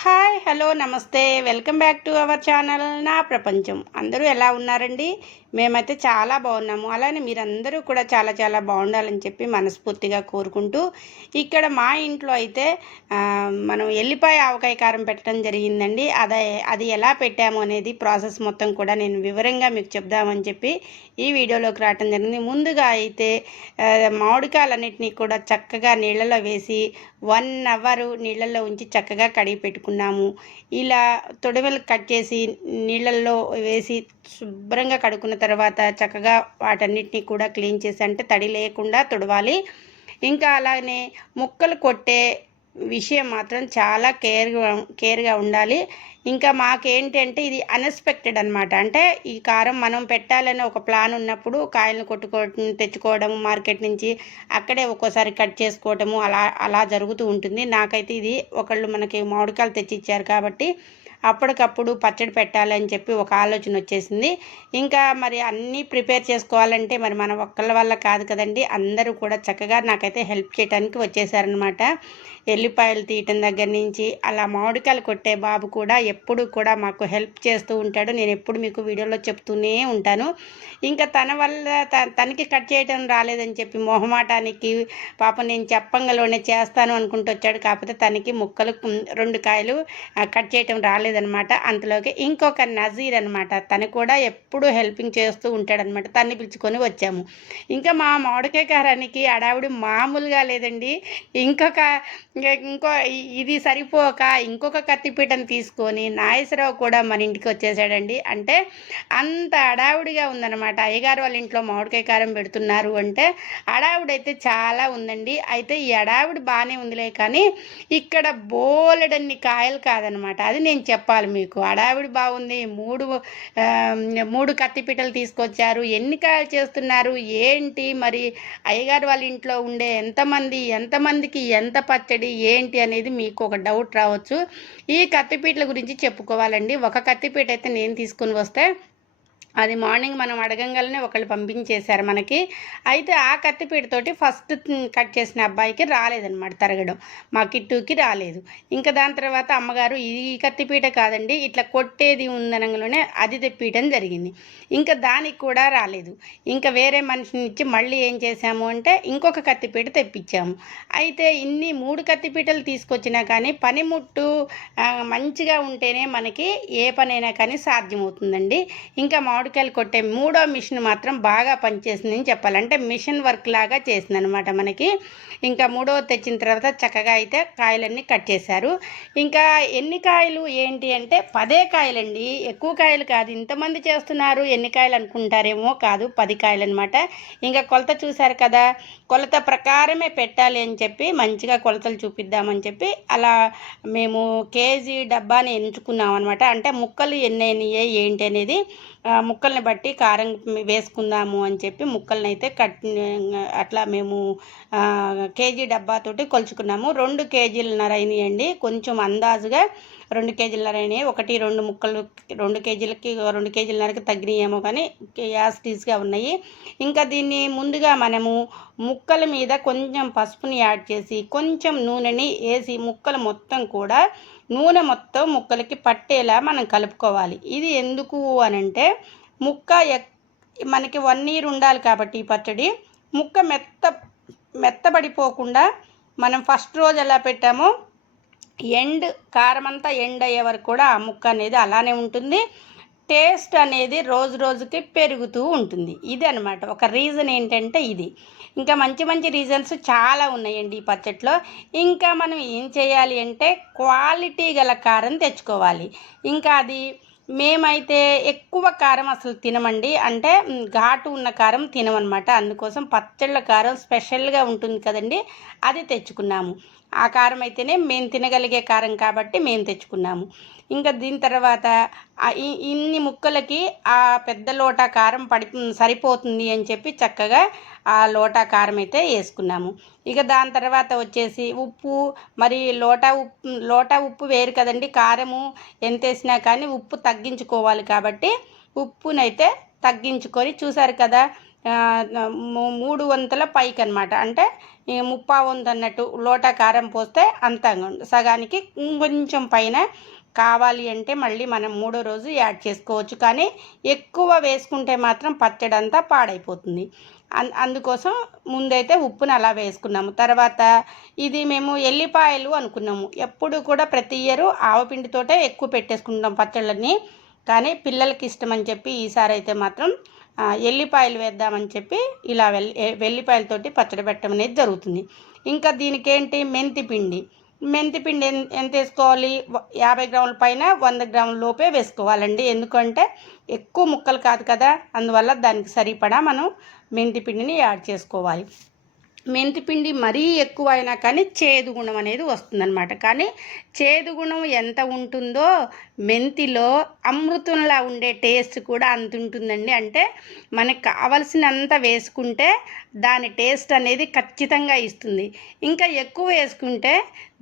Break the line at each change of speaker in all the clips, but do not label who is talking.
Hi hello నమస్తే. Welcome back to our channel నా ప్రపంచం. అందరూ ఎలా ఉన్నారండి? మేమైతే చాలా బాగున్నాము. అలానే మీరందరూ కూడా చాలా చాలా బాగుండాలని చెప్పి మనస్ఫూర్తిగా కోరుకుంటూ ఇక్కడ మా ఇంట్లో అయితే మనం ఎల్లిపాయ ఆవకాయ కారం పెట్టడం జరిగిందండి. అదే అది ఎలా పెట్టాము అనేది ప్రాసెస్ మొత్తం కూడా నేను వివరంగా మీకు చెప్దామని చెప్పి ఈ వీడియోలోకి రావటం జరిగింది. ముందుగా అయితే మామిడికాయలన్నింటినీ కూడా చక్కగా నీళ్ళలో వేసి వన్ అవర్ నీళ్ళల్లో ఉంచి చక్కగా కడిగి పెట్టుకున్నాము. ఇలా తొడవలు కట్ చేసి నీళ్ళల్లో వేసి శుభ్రంగా కడుక్కున్న తర్వాత చక్కగా వాటన్నిటిని కూడా క్లీన్ చేసి అంటే తడి లేకుండా తుడవాలి. ఇంకా అలానే ముక్కలు కొట్టే విషయం మాత్రం చాలా కేర్గా కేర్గా ఉండాలి. ఇంకా మాకేంటంటే ఇది అన్ఎక్స్పెక్టెడ్ అనమాట అంటే ఈ కారం మనం పెట్టాలని ఒక ప్లాన్ ఉన్నప్పుడు కాయలను కొట్టుకో తెచ్చుకోవడం మార్కెట్ నుంచి అక్కడే ఒక్కోసారి కట్ చేసుకోవటము అలా అలా జరుగుతూ ఉంటుంది. నాకైతే ఇది ఒకళ్ళు మనకి మామిడికాయలు తెచ్చి ఇచ్చారు కాబట్టి అప్పటికప్పుడు పచ్చడి పెట్టాలని చెప్పి ఒక ఆలోచన వచ్చేసింది. ఇంకా మరి అన్నీ ప్రిపేర్ చేసుకోవాలంటే మరి మన ఒక్కళ్ళ వల్ల కాదు కదండి. అందరూ కూడా చక్కగా నాకైతే హెల్ప్ చేయడానికి వచ్చేసారనమాట ఎల్లిపాయలు తీయటం దగ్గర నుంచి అలా మామిడికాయలు కొట్టే బాబు కూడా ఎప్పుడు కూడా మాకు హెల్ప్ చేస్తూ ఉంటాడు. నేను ఎప్పుడు మీకు వీడియోలో చెప్తూనే ఉంటాను. ఇంకా తన వల్ల త- తనకి కట్ చేయటం రాలేదని చెప్పి మొహమాటానికి పాప నేను చెప్పంగలోనే చేస్తాను అనుకుంటూ వచ్చాడు. కాకపోతే తనకి ముక్కలు రెండు కాయలు కట్ చేయటం రాలేదనమాట అంతలోకి ఇంకొక నజీర్ అనమాట తను కూడా ఎప్పుడూ హెల్పింగ్ చేస్తూ ఉంటాడనమాట తన్ని పిలుచుకొని వచ్చాము. ఇంకా మా మామిడికాయ కారానికి అడావిడి మామూలుగా లేదండి. ఇంకొక ఇంకో ఇది సరిపోక ఇంకొక కత్తిపీటను తీసుకొని నాగేశ్వరరావు కూడా మన ఇంటికి వచ్చేసాడండి. అంటే అంత అడావుడిగా ఉందన్నమాట. అయ్యగారు వాళ్ళ ఇంట్లో మామిడికాయ కారం పెడుతున్నారు అంటే అడావుడైతే చాలా ఉందండి. అయితే ఈ అడావుడి బాగానే ఉందిలే కానీ ఇక్కడ బోలెడన్ని కాయలు కాదనమాట అది నేను చెప్పాలి మీకు. అడావిడి బాగుంది. మూడు మూడు కత్తిపీటలు తీసుకొచ్చారు. ఎన్ని కాయలు చేస్తున్నారు? ఏంటి మరి? అయ్యగారు వాళ్ళ ఇంట్లో ఉండే ఎంతమంది ఎంతమందికి ఎంత పచ్చడి ఏంటి అనేది మీకు ఒక డౌట్ రావచ్చు. ఈ కత్తిపీటల గురించి చెప్పుకోవాలండి. ఒక కత్తిపీట అయితే నేను తీసుకుని వస్తే అది మార్నింగ్ మనం అడగంగానే ఒకళ్ళు పంపించేశారు మనకి. అయితే ఆ కత్తిపీటతోటి ఫస్ట్ కట్ చేసిన అబ్బాయికి రాలేదనమాట తరగడం. మా కిట్టుకి రాలేదు. ఇంకా దాని తర్వాత అమ్మగారు ఈ కత్తిపీట కాదండి ఇట్లా కొట్టేది ఉందనగానే అది తెప్పియటం జరిగింది. ఇంకా దానికి కూడా రాలేదు. ఇంకా వేరే మనిషిని ఇచ్చి మళ్ళీ ఏం చేశాము అంటే ఇంకొక కత్తిపీట తెప్పించాము. అయితే ఇన్ని మూడు కత్తిపీటలు తీసుకొచ్చినా కానీ పనిముట్టు మంచిగా ఉంటేనే మనకి ఏ పనైనా కానీ సాధ్యమవుతుందండి. ఇంకా మామిడికాయలు కొట్టే మూడో మిషన్ మాత్రం బాగా పనిచేసిందని చెప్పాలి. అంటే మిషన్ వర్క్ లాగా చేసింది అనమాట మనకి. ఇంకా మూడో తెచ్చిన తర్వాత చక్కగా అయితే కాయలన్నీ కట్ చేశారు. ఇంకా ఎన్ని కాయలు ఏంటి అంటే పదే కాయలండి. ఎక్కువ కాయలు కాదు. ఇంతమంది చేస్తున్నారు. ఎన్ని కాయలు అనుకుంటారేమో కాదు. పది కాయలు అనమాట ఇంకా కొలత చూశారు కదా. కొలత ప్రకారమే పెట్టాలి అని చెప్పి మంచిగా కొలతలు చూపిద్దామని చెప్పి అలా మేము కేజీ డబ్బాని ఎంచుకున్నాం అనమాట అంటే ముక్కలు ఎన్ని అయినాయి ఏంటి అనేది ముక్కల్ని బట్టి కారం వేసుకుందాము అని చెప్పి ముక్కల్ని అయితే కట్ అట్లా మేము కేజీ డబ్బాతోటి కొలుచుకున్నాము. రెండు కేజీలన్నర అయినాయండి కొంచెం అందాజుగా రెండు కేజీలన్నర అయినాయి ఒకటి రెండు ముక్కలు రెండు కేజీలకి రెండు కేజీలన్నరకి తగ్గినాయేమో కానీ యాస్టీస్గా ఉన్నాయి. ఇంకా దీన్ని ముందుగా మనము ముక్కల మీద కొంచెం పసుపుని యాడ్ చేసి కొంచెం నూనెని వేసి ముక్కలు మొత్తం కూడా నూనె మొత్తం ముక్కలకి పట్టేలా మనం కలుపుకోవాలి. ఇది ఎందుకు అనంటే ముక్క ఎక్ మనకి వన్ ఇయర్ ఉండాలి కాబట్టి ఈ పచ్చడి. ముక్క మెత్త మెత్తబడిపోకుండా మనం ఫస్ట్ రోజు ఎలా పెట్టామో ఎండ్ కారం అంతా ఎండ్ అయ్యే వరకు కూడా ఆ ముక్క అనేది అలానే ఉంటుంది. టేస్ట్ అనేది రోజు రోజుకి పెరుగుతూ ఉంటుంది. ఇది అనమాట ఒక రీజన్ ఏంటంటే ఇది. ఇంకా మంచి మంచి రీజన్స్ చాలా ఉన్నాయండి ఈ పచ్చట్లో. ఇంకా మనం ఏం చేయాలి అంటే క్వాలిటీ గల కారం తెచ్చుకోవాలి. ఇంకా అది మేమైతే ఎక్కువ కారం అసలు తినమండి. అంటే ఘాటు ఉన్న కారం తినమనమాట అందుకోసం పచ్చళ్ళ కారం స్పెషల్గా ఉంటుంది కదండి. అది తెచ్చుకున్నాము. ఆ కారం అయితేనే మేము తినగలిగే కారం కాబట్టి మేము తెచ్చుకున్నాము. ఇంకా దీని తర్వాత ఇన్ని ముక్కలకి ఆ పెద్ద లోటా కారం పడి సరిపోతుంది అని చెప్పి చక్కగా ఆ లోటా కారం అయితే వేసుకున్నాము. ఇక దాని తర్వాత వచ్చేసి ఉప్పు మరి లోటా ఉప్పు లోటా ఉప్పు వేరు కదండి. కారము ఎంత వేసినా కానీ ఉప్పు తగ్గించుకోవాలి కాబట్టి ఉప్పునైతే తగ్గించుకొని చూసారు కదా మూడు వంతుల పైకి అనమాట అంటే ముప్పా వంతు అన్నట్టు లోటా కారం పోస్తే అంత సగానికి ఇంకొంచెం పైన కావాలి అంటే మళ్ళీ మనం మూడో రోజు యాడ్ చేసుకోవచ్చు. కానీ ఎక్కువ వేసుకుంటే మాత్రం పచ్చడి అంతా పాడైపోతుంది. అన్ అందుకోసం ముందైతే ఉప్పును అలా వేసుకున్నాము. తర్వాత ఇది మేము ఎల్లిపాయలు అనుకున్నాము. ఎప్పుడు కూడా ప్రతి ఇయర్ ఆవపిండితోటే ఎక్కువ పెట్టేసుకుంటాం పచ్చళ్ళని. కానీ పిల్లలకి ఇష్టం అని చెప్పి ఈసారి అయితే మాత్రం ఎల్లిపాయలు వేద్దామని చెప్పి ఇలా వెల్లి వెల్లిపాయలతోటి పచ్చడి పెట్టడం అనేది జరుగుతుంది. ఇంకా దీనికేంటి మెంతి పిండి. మెంతిపిండి ఎంత వేసుకోవాలి? యాభై గ్రాముల పైన వంద గ్రాముల లోపే వేసుకోవాలండి. ఎందుకంటే ఎక్కువ ముక్కలు కాదు కదా? అందువల్ల దానికి సరిపడా మనం మెంతి పిండిని యాడ్ చేసుకోవాలి. మెంతిపిండి మరీ ఎక్కువ అయినా కానీ చేదు గుణం అనేది వస్తుందన్నమాట. కానీ చేదు గుణం ఎంత ఉంటుందో మెంతిలో అమృతంలా ఉండే టేస్ట్ కూడా అంత ఉంటుందండి అంటే మనకు కావలసినంత వేసుకుంటే దాని టేస్ట్ అనేది ఖచ్చితంగా ఇస్తుంది. ఇంకా ఎక్కువ వేసుకుంటే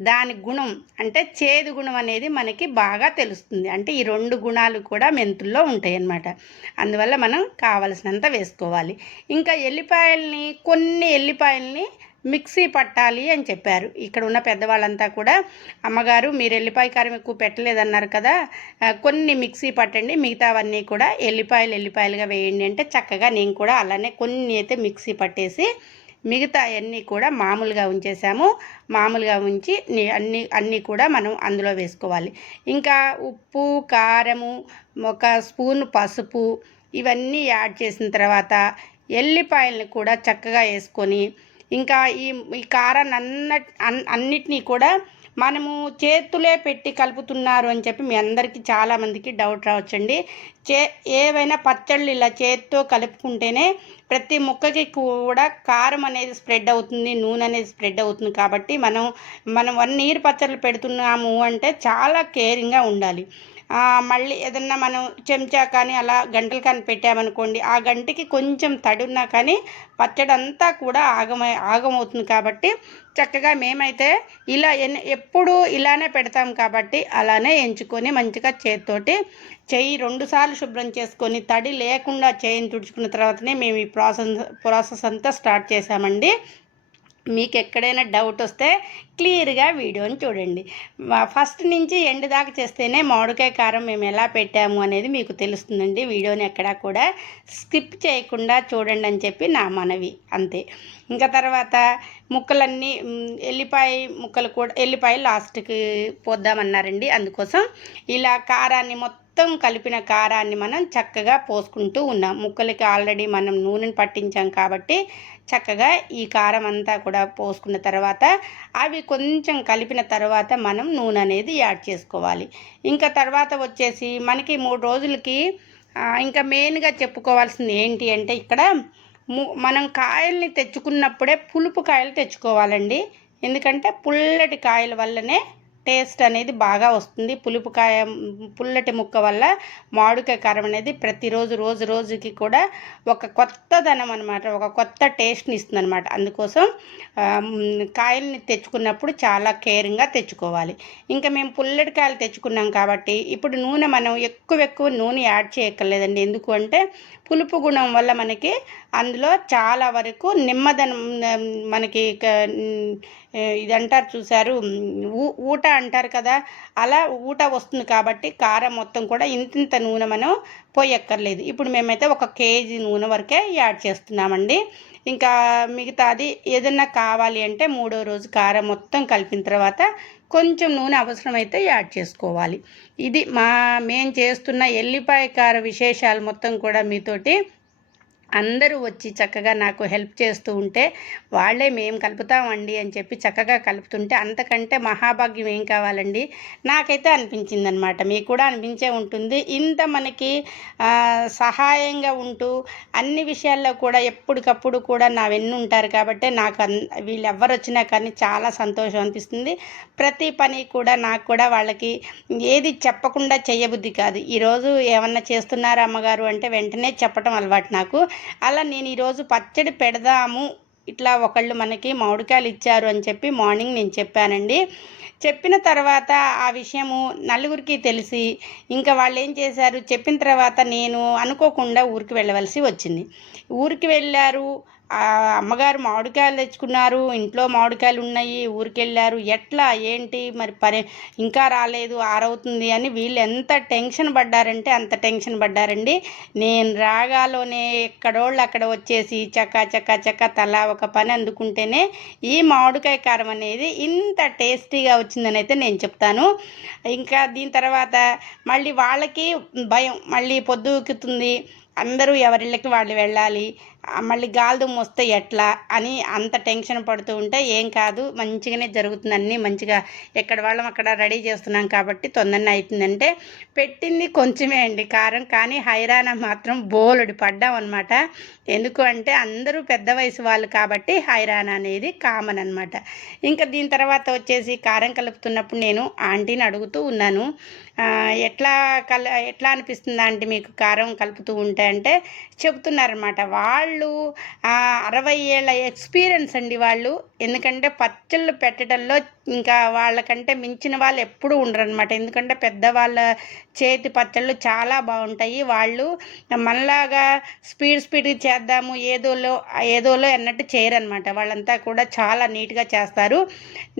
దాని గుణం అంటే చేదు గుణం అనేది మనకి బాగా తెలుస్తుంది. అంటే ఈ రెండు గుణాలు కూడా మెంతుల్లో ఉంటాయి అన్నమాట అందువల్ల మనం కావలసినంత వేసుకోవాలి. ఇంకా ఎల్లిపాయల్ని కొన్ని ఎల్లిపాయల్ని మిక్సీ పట్టాలి అని చెప్పారు. ఇక్కడ ఉన్న పెద్దవాళ్ళంతా కూడా అమ్మగారు మీరు ఎల్లిపాయ కారం ఎక్కువ పెట్టలేదన్నారు కదా కొన్ని మిక్సీ పట్టండి మిగతావన్నీ కూడా ఎల్లిపాయలు ఎల్లిపాయలుగా వేయండి అంటే చక్కగా నేను కూడా అలానే కొన్ని అయితే మిక్సీ పట్టేసి మిగతా అన్నీ కూడా మామూలుగా ఉంచేసాము. మామూలుగా ఉంచి అన్ని అన్నీ అన్నీ కూడా మనం అందులో వేసుకోవాలి. ఇంకా ఉప్పు కారము ఒక స్పూన్ పసుపు ఇవన్నీ యాడ్ చేసిన తర్వాత ఎల్లిపాయలను కూడా చక్కగా వేసుకొని ఇంకా ఈ ఈ కారాన్ని అన్న అన్నిటినీ కూడా మనము చేతులే పెట్టి కలుపుతున్నారు అని చెప్పి మీ అందరికీ చాలామందికి డౌట్ రావచ్చండి. చే ఏవైనా పచ్చళ్ళు ఇలా చేత్తో కలుపుకుంటేనే ప్రతి ముక్కకి కూడా కారం అనేది స్ప్రెడ్ అవుతుంది నూనె అనేది స్ప్రెడ్ అవుతుంది కాబట్టి మనం మనం వన్ ఇయర్ పచ్చళ్ళు పెడుతున్నాము అంటే చాలా కేరింగ్గా ఉండాలి. మళ్ళీ ఏదన్నా మనం చెంచా కానీ అలా గంటలు కానీ పెట్టామనుకోండి ఆ గంటకి కొంచెం తడి ఉన్నా కానీ పచ్చడి అంతా కూడా ఆగమై ఆగమవుతుంది కాబట్టి చక్కగా మేమైతే ఇలా ఎన్ ఎప్పుడు ఇలానే పెడతాం కాబట్టి అలానే ఎంచుకొని మంచిగా చేతితోటి చెయ్యి రెండుసార్లు శుభ్రం చేసుకొని తడి లేకుండా చేయిని తుడుచుకున్న తర్వాతనే మేము ఈ ప్రాసెస్ ప్రాసెస్ అంతా స్టార్ట్ చేసామండి మీకు ఎక్కడైనా డౌట్ వస్తే క్లియర్గా వీడియోని చూడండి. ఫస్ట్ నుంచి ఎండ్ దాకా చేస్తేనే మామిడికాయ కారం మేము ఎలా పెట్టాము అనేది మీకు తెలుస్తుందండి. వీడియోని ఎక్కడా కూడా స్కిప్ చేయకుండా చూడండి అని చెప్పి నా మనవి. అంతే. ఇంకా తర్వాత ముక్కలన్నీ ఎల్లిపాయ ముక్కలు కూడా ఎల్లిపాయ లాస్ట్కి పోద్దామన్నారండి. అందుకోసం ఇలా కారాన్ని మొత్తం కలిపిన కారాన్ని మనం చక్కగా పోసుకుంటూ ఉన్నాం. ముక్కలకి ఆల్రెడీ మనం నూనెని పట్టించాం కాబట్టి చక్కగా ఈ కారం అంతా కూడా పోసుకున్న తర్వాత అవి కొంచెం కలిపిన తర్వాత మనం నూనె అనేది యాడ్ చేసుకోవాలి. ఇంకా తర్వాత వచ్చేసి మనకి మూడు రోజులకి ఇంకా మెయిన్గా చెప్పుకోవాల్సింది ఏంటి అంటే ఇక్కడ ము- మనం కాయల్ని తెచ్చుకున్నప్పుడే పులుపు కాయలు తెచ్చుకోవాలండి. ఎందుకంటే పుల్లటి కాయల వల్లనే టేస్ట్ అనేది బాగా వస్తుంది. పులుపుకాయ పుల్లటి ముక్క వల్ల మామిడికాయ కారం అనేది ప్రతిరోజు రోజు రోజుకి కూడా ఒక కొత్తదనం అనమాట ఒక కొత్త టేస్ట్ని ఇస్తుంది అనమాట అందుకోసం కాయల్ని తెచ్చుకున్నప్పుడు చాలా కేరింగ్గా తెచ్చుకోవాలి. ఇంకా మేము పుల్లటి కాయలు తెచ్చుకున్నాం కాబట్టి ఇప్పుడు నూనె మనం ఎక్కువ ఎక్కువ నూనె యాడ్ చేయక్కర్లేదండి. ఎందుకు అంటే పులుపు గుణం వల్ల మనకి అందులో చాలా వరకు నిమ్మదనం మనకి ఇది అంటారు చూసారు ఊ- ఊట అంటారు కదా అలా ఊట వస్తుంది కాబట్టి కారం మొత్తం కూడా ఇంతింత నూనె మనం పోయక్కర్లేదు. ఇప్పుడు మేమైతే ఒక కేజీ నూనె వరకే యాడ్ చేస్తున్నామండి. ఇంకా మిగతాది ఏదన్నా కావాలి అంటే మూడో రోజు కారం మొత్తం కలిపిన తర్వాత కొంచెం నూనె అవసరమైతే యాడ్ చేసుకోవాలి. ఇది మా మేము చేస్తున్న ఎల్లిపాయ కార విశేషాలు మొత్తం కూడా మీతోటి అందరూ వచ్చి చక్కగా నాకు హెల్ప్ చేస్తూ ఉంటే వాళ్ళే మేము కలుపుతామండి అని చెప్పి చక్కగా కలుపుతుంటే అంతకంటే మహాభాగ్యం ఏం కావాలండి? నాకైతే అనిపించింది అనమాట మీకు కూడా అనిపించే ఉంటుంది. ఇంత మనకి సహాయంగా ఉంటూ అన్ని విషయాల్లో కూడా ఎప్పటికప్పుడు కూడా నా వెన్ను ఉంటారు కాబట్టి నాకు అన్ వీళ్ళు ఎవరు వచ్చినా కానీ చాలా సంతోషం అనిపిస్తుంది. ప్రతి పని కూడా నాకు కూడా వాళ్ళకి ఏది చెప్పకుండా చేయబుద్ధి కాదు. ఈరోజు ఏమన్నా చేస్తున్నారా అమ్మగారు అంటే వెంటనే చెప్పటం అలవాటు నాకు. అలా నేను ఈరోజు పచ్చడి పెడదాము. ఇట్లా ఒకళ్ళు మనకి మామిడికాయలు ఇచ్చారు అని చెప్పి మార్నింగ్ నేను చెప్పానండి. చెప్పిన తర్వాత ఆ విషయము నలుగురికి తెలిసి ఇంకా వాళ్ళు ఏం చేశారు? చెప్పిన తర్వాత నేను అనుకోకుండా ఊరికి వెళ్ళవలసి వచ్చింది. ఊరికి వెళ్ళారు. అమ్మగారు మామిడికాయలు తెచ్చుకున్నారు. ఇంట్లో మామిడికాయలు ఉన్నాయి ఊరికెళ్ళారు. ఎట్లా? ఏంటి? మరి పని ఇంకా రాలేదు ఆరవుతుంది అని వీళ్ళు ఎంత టెన్షన్ పడ్డారంటే అంత టెన్షన్ పడ్డారండి. నేను రాగాలోనే ఎక్కడోళ్ళు అక్కడ వచ్చేసి చక్క చక్క చక్క తలా ఒక పని అందుకుంటేనే ఈ మామిడికాయ కారం అనేది ఇంత టేస్టీగా వచ్చిందని అయితే నేను చెప్తాను. ఇంకా దీని తర్వాత మళ్ళీ వాళ్ళకి భయం మళ్ళీ పొద్దుకుతుంది అందరూ ఎవరిళ్ళకి వాళ్ళు వెళ్ళాలి. మళ్ళీ గాలిదుమ్ము వస్తే ఎట్లా అని అంత టెన్షన్ పడుతూ ఉంటే ఏం కాదు మంచిగానే జరుగుతుంది అన్నీ మంచిగా. ఎక్కడ వాళ్ళం అక్కడ రెడీ చేస్తున్నాం కాబట్టి తొందరనే అవుతుందంటే పెట్టింది కొంచెమే అండి కారం కానీ హైరాణ మాత్రం బోలెడు పడ్డాం అనమాట ఎందుకు అంటే అందరూ పెద్ద వయసు వాళ్ళు కాబట్టి హైరాణ అనేది కామన్ అనమాట ఇంకా దీని తర్వాత వచ్చేసి కారం కలుపుతున్నప్పుడు నేను ఆంటీని అడుగుతూ ఉన్నాను ఎట్లా కల ఎట్లా అనిపిస్తుంది ఆంటీ మీకు కారం కలుపుతూ ఉంటే అంటే చెబుతున్నారనమాట వాళ్ళు వాళ్ళు అరవై ఏళ్ళ ఎక్స్పీరియన్స్ అండి వాళ్ళు. ఎందుకంటే పచ్చళ్ళు పెట్టడంలో ఇంకా వాళ్ళకంటే మించిన వాళ్ళు ఎప్పుడూ ఉండరనమాట ఎందుకంటే పెద్దవాళ్ళ చేతి పచ్చళ్ళు చాలా బాగుంటాయి. వాళ్ళు మనలాగా స్పీడ్ స్పీడ్గా చేద్దాము ఏదోలో ఏదోలో అన్నట్టు చేయరనమాట వాళ్ళంతా కూడా చాలా నీట్గా చేస్తారు.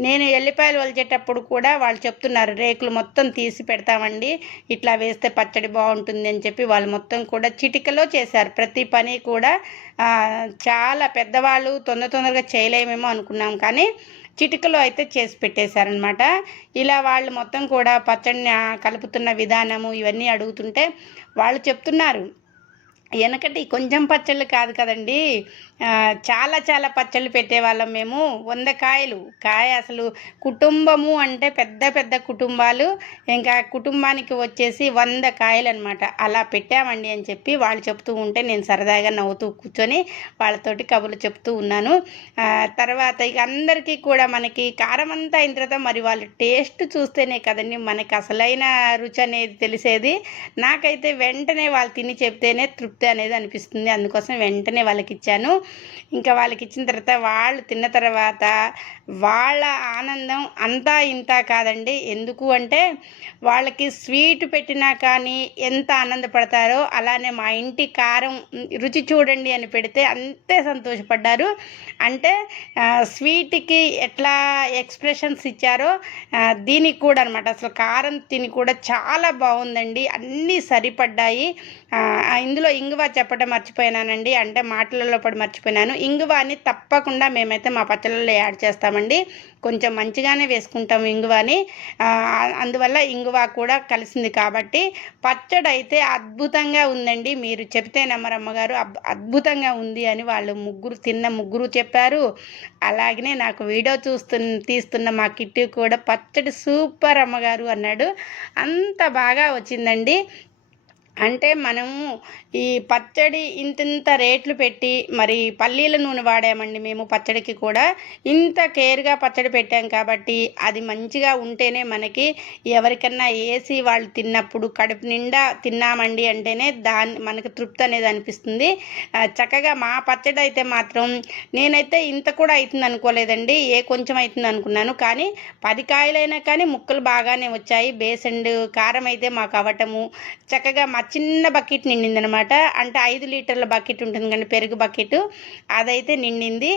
నేను ఎల్లిపాయలు వలిచేటప్పుడు కూడా వాళ్ళు చెప్తున్నారు రేకులు మొత్తం తీసి పెడతామండి. ఇట్లా వేస్తే పచ్చడి బాగుంటుంది అని చెప్పి వాళ్ళు మొత్తం కూడా చిటికలో చేశారు. ప్రతి పని కూడా చాలా పెద్దవాళ్ళు తొందర తొందరగా చేయలేమేమో అనుకున్నాం కానీ చిటికలో అయితే చేసి పెట్టేశారనమాట ఇలా వాళ్ళు మొత్తం కూడా పచ్చడిని కలుపుతున్న విధానము ఇవన్నీ అడుగుతుంటే వాళ్ళు చెప్తున్నారు. వెనకటి కొంచెం పచ్చళ్ళు కాదు కదండి. చాలా చాలా పచ్చళ్ళు పెట్టేవాళ్ళం మేము. వంద కాయలు. కాయ అసలు కుటుంబము అంటే పెద్ద పెద్ద కుటుంబాలు. ఇంకా కుటుంబానికి వచ్చేసి వంద కాయలు అనమాట అలా పెట్టామండి అని చెప్పి వాళ్ళు చెప్తూ ఉంటే నేను సరదాగా నవ్వుతూ కూర్చొని వాళ్ళతోటి కబుర్లు చెప్తూ ఉన్నాను. తర్వాత ఇక అందరికీ కూడా మనకి కారం అంతా అయిన తర్వాత మరి వాళ్ళు టేస్ట్ చూస్తేనే కదండి మనకి అసలైన రుచి అనేది తెలిసేది. నాకైతే వెంటనే వాళ్ళు తిని చెప్తేనే తృప్తి అనేది అనిపిస్తుంది. అందుకోసం వెంటనే వాళ్ళకి ఇచ్చాను ఇంకా వాళ్ళకి ఇచ్చిన తర్వాత వాళ్ళు తిన్న తర్వాత వాళ్ళ ఆనందం అంతా ఇంత కాదండి. ఎందుకు అంటే వాళ్ళకి స్వీట్ పెట్టినా కానీ ఎంత ఆనందపడతారో అలానే మా ఇంటి కారం రుచి చూడండి అని పెడితే అంతే సంతోషపడ్డారు. అంటే స్వీట్కి ఎట్లా ఎక్స్ప్రెషన్స్ ఇచ్చారో దీనికి కూడా అనమాట అసలు కారం తిని కూడా చాలా బాగుందండి. అన్నీ సరిపడ్డాయి. ఇందులో ఇం ఇందులో ఇంగువ చెప్పడం మర్చిపోయినానండి. అంటే మాటలలో పడి మర్చిపోయినాను. ఇంగువాని తప్పకుండా మేమైతే మా పచ్చళ్ళలో యాడ్ చేస్తామండి. కొంచెం మంచిగానే వేసుకుంటాం ఇంగువాని. అందువల్ల ఇంగువ కూడా కలిసింది కాబట్టి పచ్చడి అయితే అద్భుతంగా ఉందండి. మీరు చెప్తే నమ్మరమ్మగారు అబ్- అద్భుతంగా ఉంది అని వాళ్ళు ముగ్గురు తిన్న ముగ్గురు చెప్పారు. అలాగనే నాకు వీడియో చూస్తున్న తీస్తున్న మా కిట్టి కూడా పచ్చడి సూపర్ అమ్మగారు అన్నాడు. అంత బాగా వచ్చిందండి. అంటే మనము ఈ పచ్చడి ఇంతింత రేట్లు పెట్టి మరి పల్లీల నూనె వాడామండి మేము పచ్చడికి కూడా. ఇంత కేర్గా పచ్చడి పెట్టాం కాబట్టి అది మంచిగా ఉంటేనే మనకి ఎవరికన్నా వేసి వాళ్ళు తిన్నప్పుడు కడుపు నిండా తిన్నామండి అంటేనే దాన్ని మనకు తృప్తి అనేది అనిపిస్తుంది. చక్కగా మా పచ్చడి అయితే మాత్రం నేనైతే ఇంత కూడా అవుతుంది అనుకోలేదండి. ఏ కొంచెం అవుతుంది అనుకున్నాను. కానీ పది కాయలైనా కానీ ముక్కలు బాగానే వచ్చాయి. బేసండ్ కారం అయితే మాకు అవ్వటము చక్కగా మా చిన్న బకెట్ నిండింది అనమాట అంటే ఐదు లీటర్ల బకెట్ ఉంటుంది కానీ పెరుగు బకెట్. అదైతే నిండింది.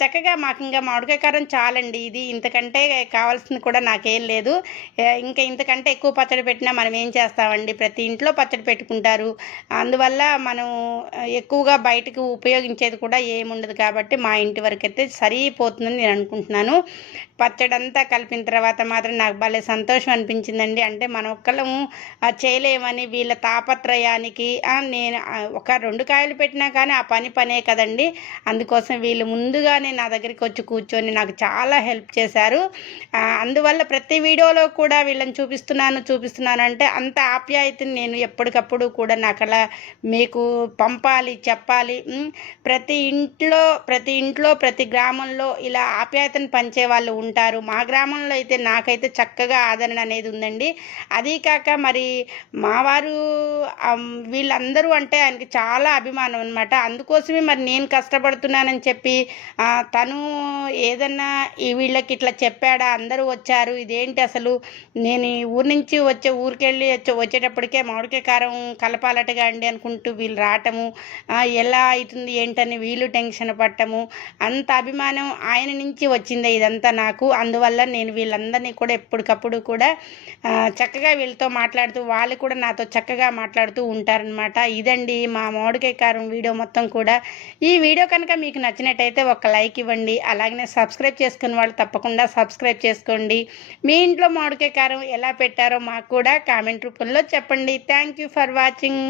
చక్కగా మాకు ఇంకా మామిడికాయ కారం చాలండి ఇది. ఇంతకంటే కావాల్సింది కూడా నాకేం లేదు. ఇంకా ఇంతకంటే ఎక్కువ పచ్చడి పెట్టినా మనం ఏం చేస్తామండి? ప్రతి ఇంట్లో పచ్చడి పెట్టుకుంటారు. అందువల్ల మనం ఎక్కువగా బయటకు ఉపయోగించేది కూడా ఏముండదు కాబట్టి మా ఇంటి వరకు అయితే సరిపోతుందని నేను అనుకుంటున్నాను. పచ్చడి అంతా కలిపిన తర్వాత మాత్రం నాకు భలే సంతోషం అనిపించిందండి. అంటే మన ఒక్కళ్ళము చేయలేమని వీళ్ళ తాపత్రయానికి నేను ఒక రెండు కాయలు పెట్టినా కానీ ఆ పని పనే కదండి. అందుకోసం వీళ్ళు ముందుగానే నా దగ్గరికి వచ్చి కూర్చొని నాకు చాలా హెల్ప్ చేశారు. అందువల్ల ప్రతి వీడియోలో కూడా వీళ్ళని చూపిస్తున్నాను చూపిస్తున్నాను అంటే అంత ఆప్యాయతని నేను ఎప్పటికప్పుడు కూడా నాకు అలా మీకు పంపాలి చెప్పాలి. ప్రతి ఇంట్లో ప్రతి ఇంట్లో ప్రతి గ్రామంలో ఇలా ఆప్యాయతను పంచే వాళ్ళు ఉంటారు. మా గ్రామంలో అయితే నాకైతే చక్కగా ఆదరణ అనేది ఉందండి. అదీ కాక మరి మా వారు వీళ్ళందరూ అంటే ఆయనకి చాలా అభిమానం అనమాట అందుకోసమే మరి నేను కష్టపడుతున్నానని చెప్పి తను ఏదన్నా ఈ వీళ్ళకి ఇట్లా చెప్పాడా అందరూ వచ్చారు ఇదేంటి అసలు? నేను ఈ ఊరి నుంచి వచ్చే ఊరికెళ్ళి వచ్చే వచ్చేటప్పటికే మామిడికాయ కారం కలపాలటగా అండి అనుకుంటూ వీళ్ళు రావటము ఎలా అవుతుంది ఏంటని వీళ్ళు టెన్షన్ పట్టము అంత అభిమానం ఆయన నుంచి వచ్చిందే ఇదంతా నాకు. అందువల్ల నేను వీళ్ళందరినీ కూడా ఎప్పటికప్పుడు కూడా చక్కగా వీళ్ళతో మాట్లాడుతూ వాళ్ళు కూడా నాతో చక్కగా మాట్లాడుతూ మాట్లాడుతూ ఉంటారనమాట ఇదండి మా మామిడికాయ కారం వీడియో మొత్తం కూడా. ఈ వీడియో కనుక మీకు నచ్చినట్టయితే ఒక లైక్ ఇవ్వండి. అలాగనే సబ్స్క్రైబ్ చేసుకున్న వాళ్ళు తప్పకుండా సబ్స్క్రైబ్ చేసుకోండి. మీ ఇంట్లో మామిడికాయ కారం ఎలా పెట్టారో మాకు కూడా కామెంట్ రూపంలో చెప్పండి. Thank you for watching